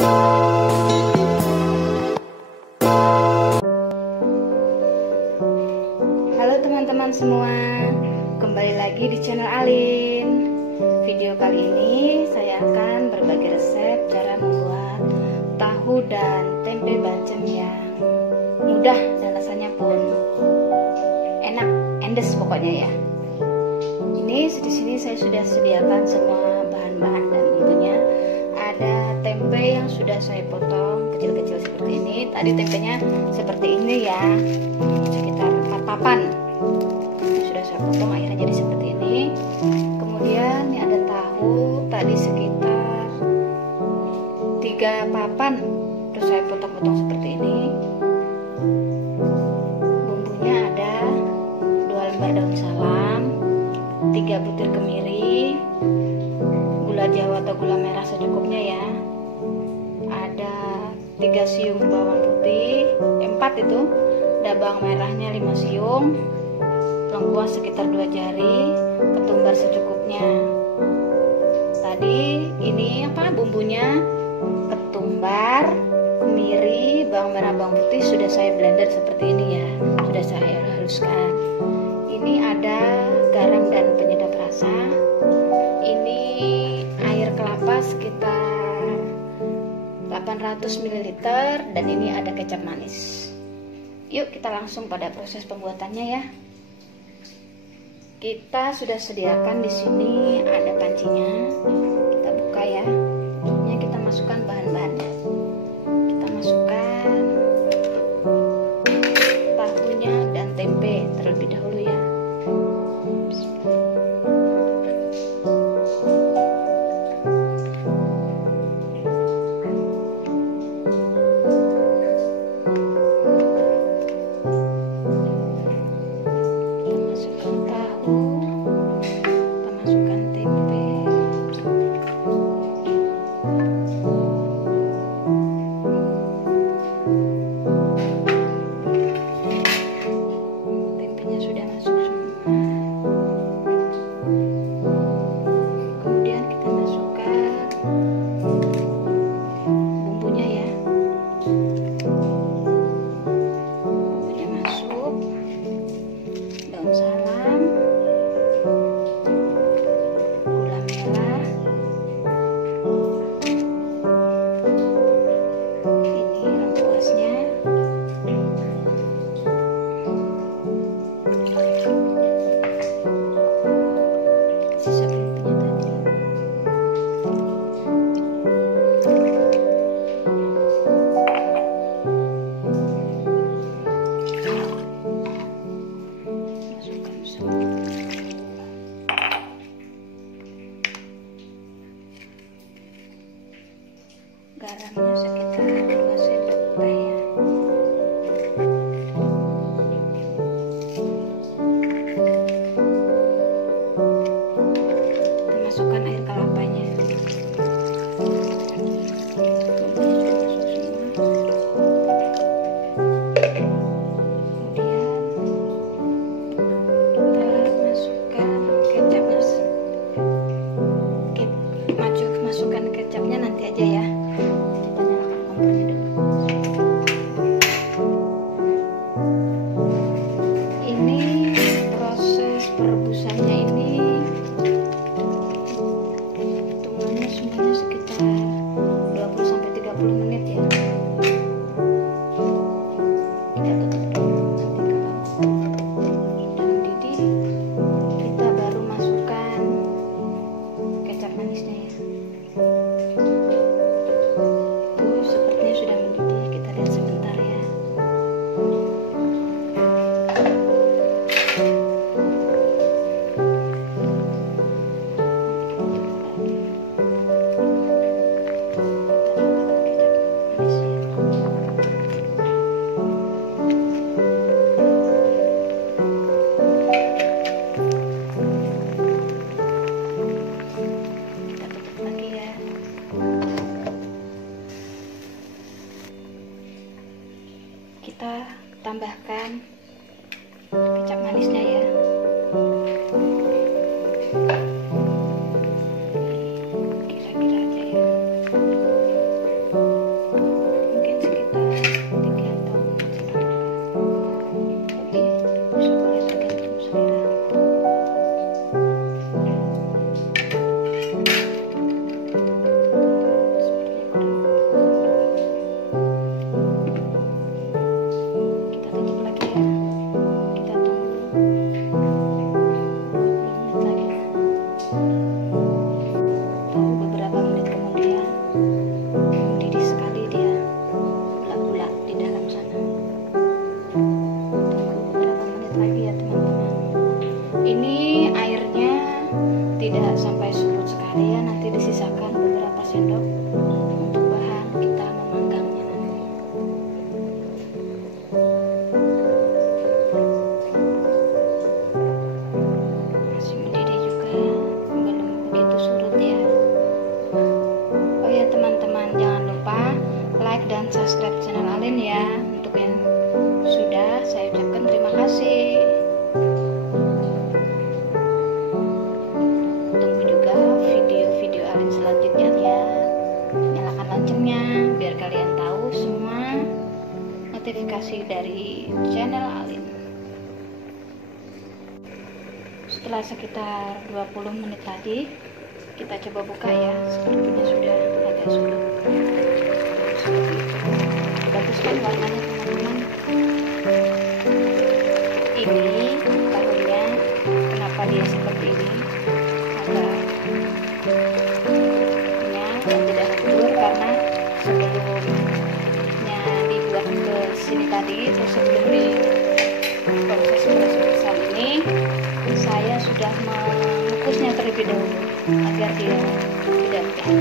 Halo teman-teman semua, kembali lagi di channel Alin. Video kali ini saya akan berbagi resep cara membuat tahu dan tempe bacem yang mudah dan rasanya pun enak, endes pokoknya ya. Ini di sini saya sudah sediakan semua bahan-bahan dan bumbunya. Ada tempe yang sudah saya potong kecil-kecil seperti ini. Tadi tempenya seperti ini ya, sekitar 4 papan. Sudah saya potong akhirnya jadi seperti ini. Kemudian ini ada tahu tadi sekitar 3 papan, terus saya potong-potong seperti ini. Bumbunya ada 2 lembar daun salam, 3 butir kemiri, gula jawa atau gula merah secukupnya ya. Ada 3 siung bawang putih, 4 itu, ada bawang merahnya 5 siung, lengkuas sekitar 2 jari, ketumbar secukupnya. Tadi ini bumbunya, ketumbar, kemiri, bawang merah, bawang putih sudah saya blender seperti ini ya, sudah saya haluskan. Ini ada garam dan penyedap rasa. Ini air kelapa sekitar 800 ml dan ini ada kecap manis. Yuk kita langsung pada proses pembuatannya ya. Kita sudah sediakan di sini ada pancinya. Kita buka ya. Ini kita masukkan bahan-bahannya. Kita masukkan tahunya dan tempe terlebih dahulu ya. Garamnya sekitar 2 sendok teh ya. Kita masukkan air kelapanya. Bumbunya sudah masuk semua. Kemudian kita masukkan kecapnya nanti aja ya. Ini proses perebusannya ini hitungannya semuanya sekitar 20-30 menit ya. Kita tutup dulu, nanti kalau sudah mendidih kita baru masukkan kecap manisnya ya. Tuh sepertinya sudah mendidih, kita lihat sebentar ya. Kita tambahkan kecap manisnya ya. Kira-kira aja ya. subscribe channel Alin ya. Untuk yang sudah, saya ucapkan terima kasih. Tunggu juga video-video Alin selanjutnya ya. Nyalakan loncengnya biar kalian tahu semua notifikasi dari channel Alin. Setelah sekitar 20 menit tadi, kita coba buka ya. Sepertinya sudah agak surut. Bagus kan warnanya teman-teman. Ini tahunya kenapa dia seperti ini, agak yang tidak lentur karena sebelumnya dibuat ke sini tadi, terus sebelum di proses peresan ini saya sudah mengukusnya terlebih dahulu agar dia tidak pecah.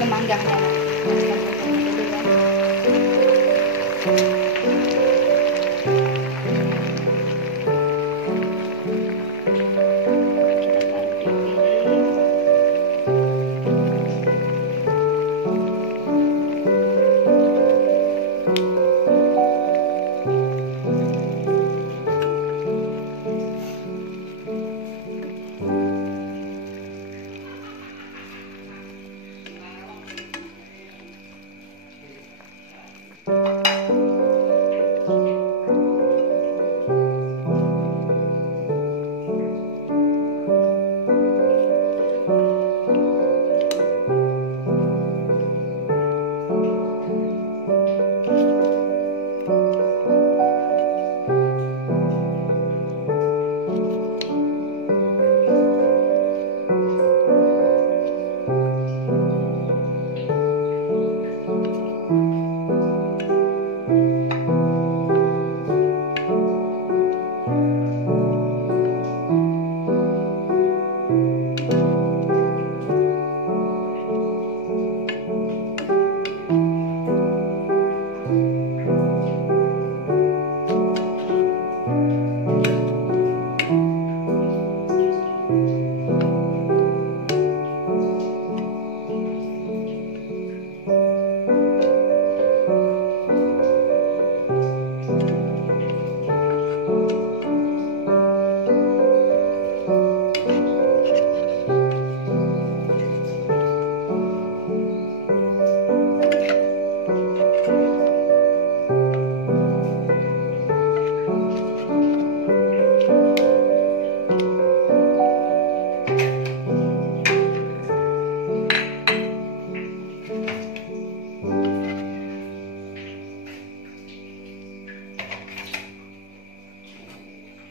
Memanggangnya, dulu ya.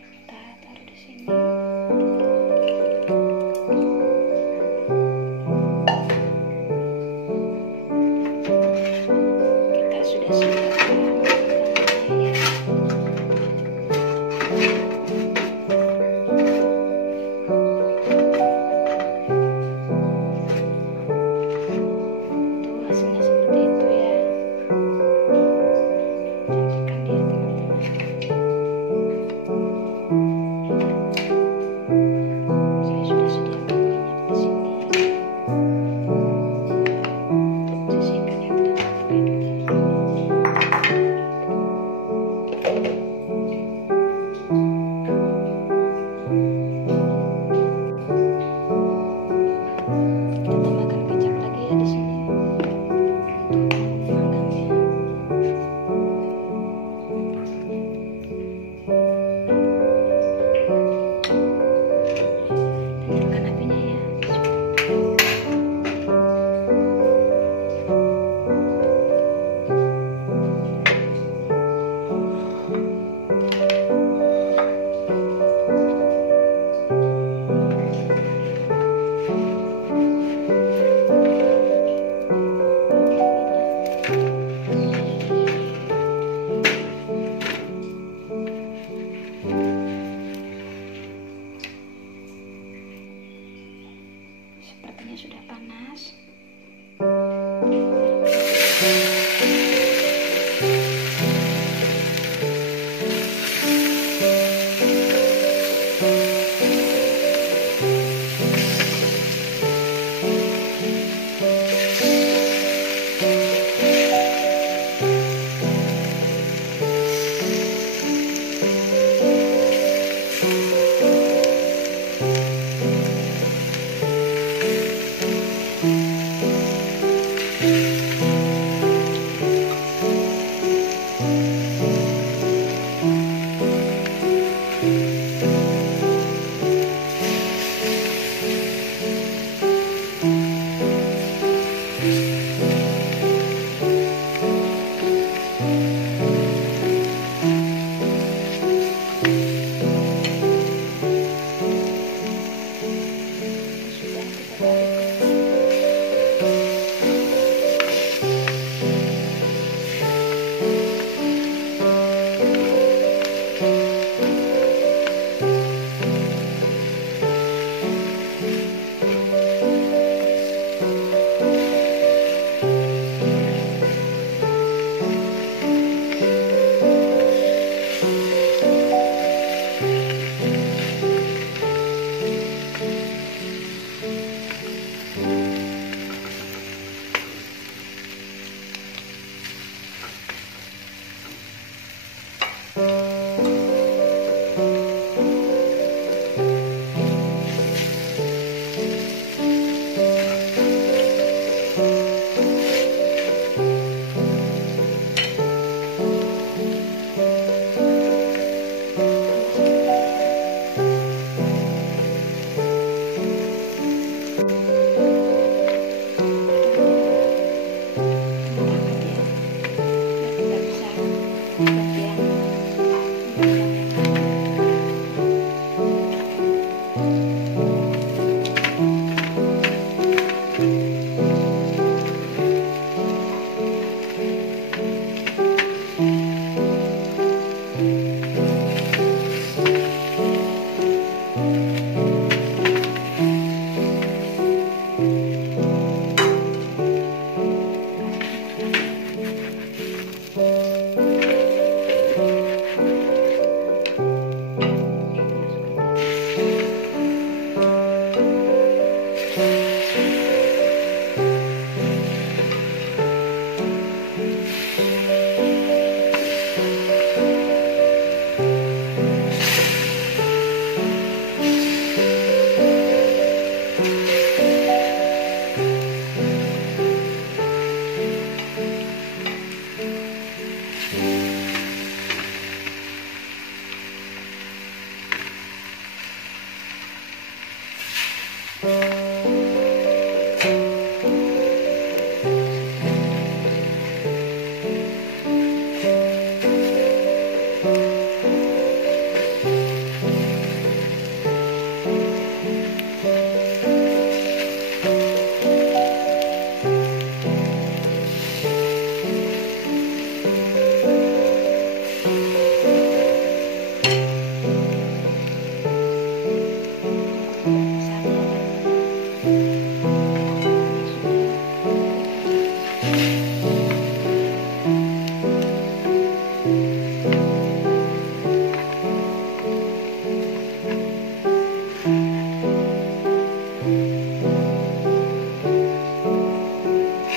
Kita taruh di piring.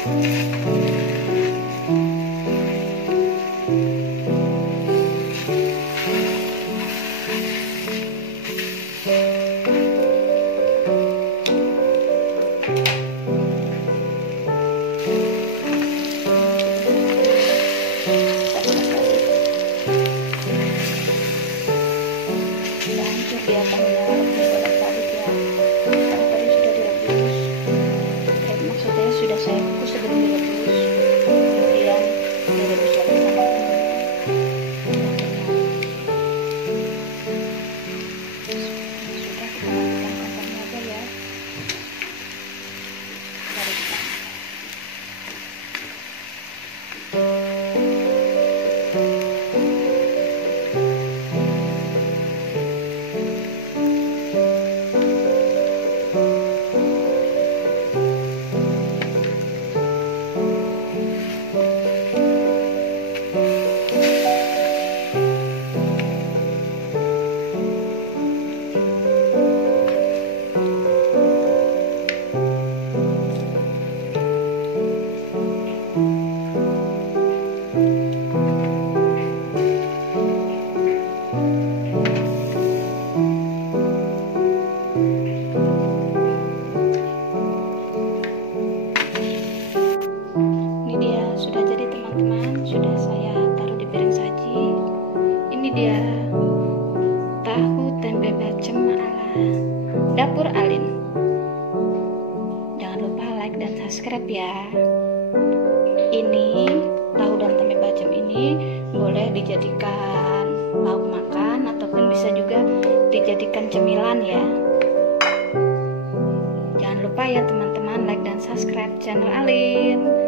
Ya, tahunya bolak-balik ya. Kalau tadi sudah direbus, maksudnya sudah saya kukus sebelum direbus, kemudian direbus lagi sama sudah, kita matikan kompornya aja ya. Baru kita sudah saya taruh di piring saji. Ini dia tahu tempe bacem ala dapur Alin. Jangan lupa like dan subscribe ya. Ini tahu dan tempe bacem ini boleh dijadikan lauk makan ataupun bisa juga dijadikan cemilan ya. Jangan lupa ya teman-teman, like dan subscribe channel Alin.